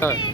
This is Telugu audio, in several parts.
Service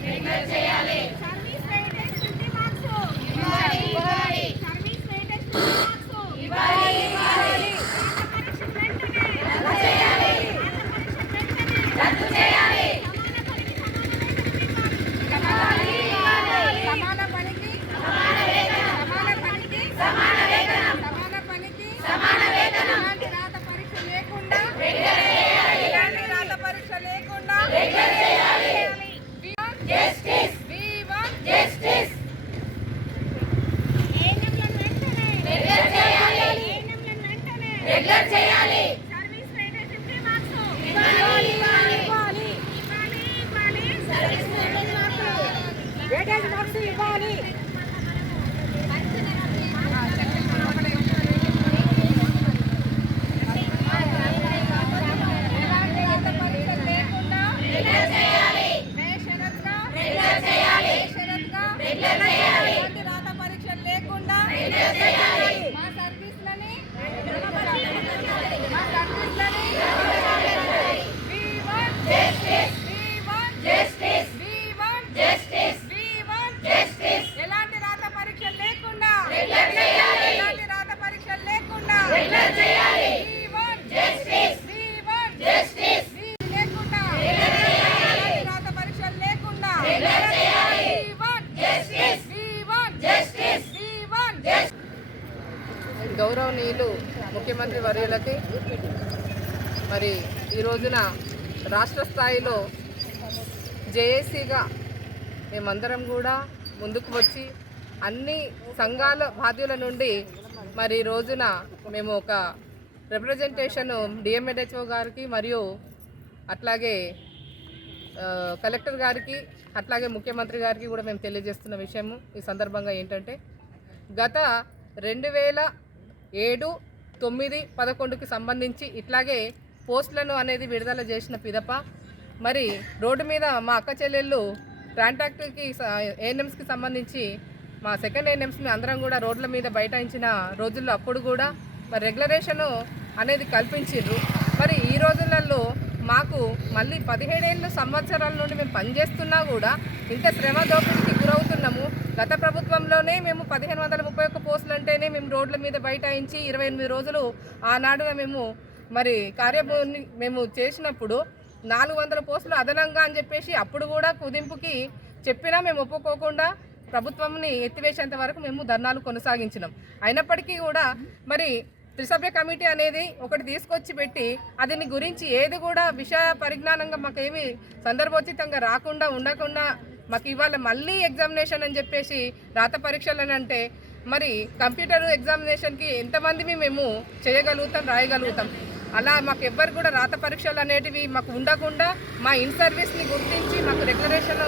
Johnny! గౌరవనీయులు ముఖ్యమంత్రి వర్యులకి మరి ఈ రోజున రాష్ట్ర స్థాయిలో జేఏసీగా మేమందరం కూడా ముందుకు వచ్చి అన్ని సంఘాల బాధ్యుల నుండి మరి ఈ రోజున మేము ఒక రిప్రజెంటేషన్ డిఎంఎడ్హెచ్ఓ గారికి మరియు అట్లాగే కలెక్టర్ గారికి అట్లాగే ముఖ్యమంత్రి గారికి కూడా మేము తెలియజేస్తున్న విషయము ఈ సందర్భంగా ఏంటంటే గత రెండు వేల ఏడు తొమ్మిది పదకొండుకి సంబంధించి ఇట్లాగే పోస్టులను అనేది విడుదల చేసిన పిదప. మరి రోడ్డు మీద మా అక్క చెల్లెళ్ళు కాంట్రాక్ట్కి ఏఎన్ఎంస్కి సంబంధించి మా సెకండ్ ఏఎన్ఎంస్ని అందరం కూడా రోడ్ల మీద బైఠాయించిన రోజుల్లో అప్పుడు కూడా మరి రెగ్యులరేషను అనేది కల్పించిండ్రు మరి ఈ రోజులలో మాకు మళ్ళీ పదిహేడేళ్ళు సంవత్సరాల నుండి మేము పనిచేస్తున్నా కూడా ఇంత శ్రమ దోపిడికి ప్రభుత్వంలోనే మేము పదిహేను వందల ముప్పై ఒక్క పోస్టులు అంటేనే మేము రోడ్ల మీద బైఠాయించి ఇరవై ఎనిమిది రోజులు ఆనాడున మేము మరి కార్యభూని మేము చేసినప్పుడు నాలుగు వందల పోస్టులు అదనంగా అని చెప్పేసి అప్పుడు కూడా కుదింపుకి చెప్పినా మేము ఒప్పుకోకుండా ప్రభుత్వంని ఎత్తివేసేంత వరకు మేము ధర్నాలు కొనసాగించినాం. అయినప్పటికీ కూడా మరి త్రిసభ్య కమిటీ అనేది ఒకటి తీసుకొచ్చి పెట్టి దీని గురించి ఏది కూడా విషయ పరిజ్ఞానంగా మాకేమి సందర్భోచితంగా రాకుండా ఉండకుండా మాకు ఇవాళ మళ్ళీ ఎగ్జామినేషన్ అని చెప్పేసి రాత పరీక్షలు అని అంటే మరి కంప్యూటర్ ఎగ్జామినేషన్కి ఎంతమంది మేము చేయగలుగుతాం రాయగలుగుతాం? అలా మాకు ఎవ్వరు కూడా రాత పరీక్షలు అనేటివి మాకు ఉండకుండా మా ఇన్ సర్వీస్ని గుర్తించి మాకు రెగ్యులరేషన్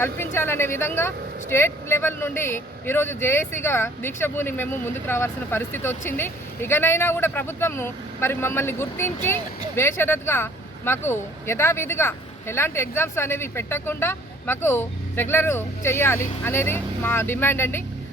కల్పించాలనే విధంగా స్టేట్ లెవెల్ నుండి ఈరోజు జేఏసీగా దీక్షభూమి మేము ముందుకు రావాల్సిన పరిస్థితి వచ్చింది. ఇకనైనా కూడా ప్రభుత్వము మరి మమ్మల్ని గుర్తించి బేషరత్గా మాకు యథావిధిగా ఎలాంటి ఎగ్జామ్స్ అనేవి పెట్టకుండా మాకు రెగ్యులర్ చేయాలి అనేది మా డిమాండ్ అండి.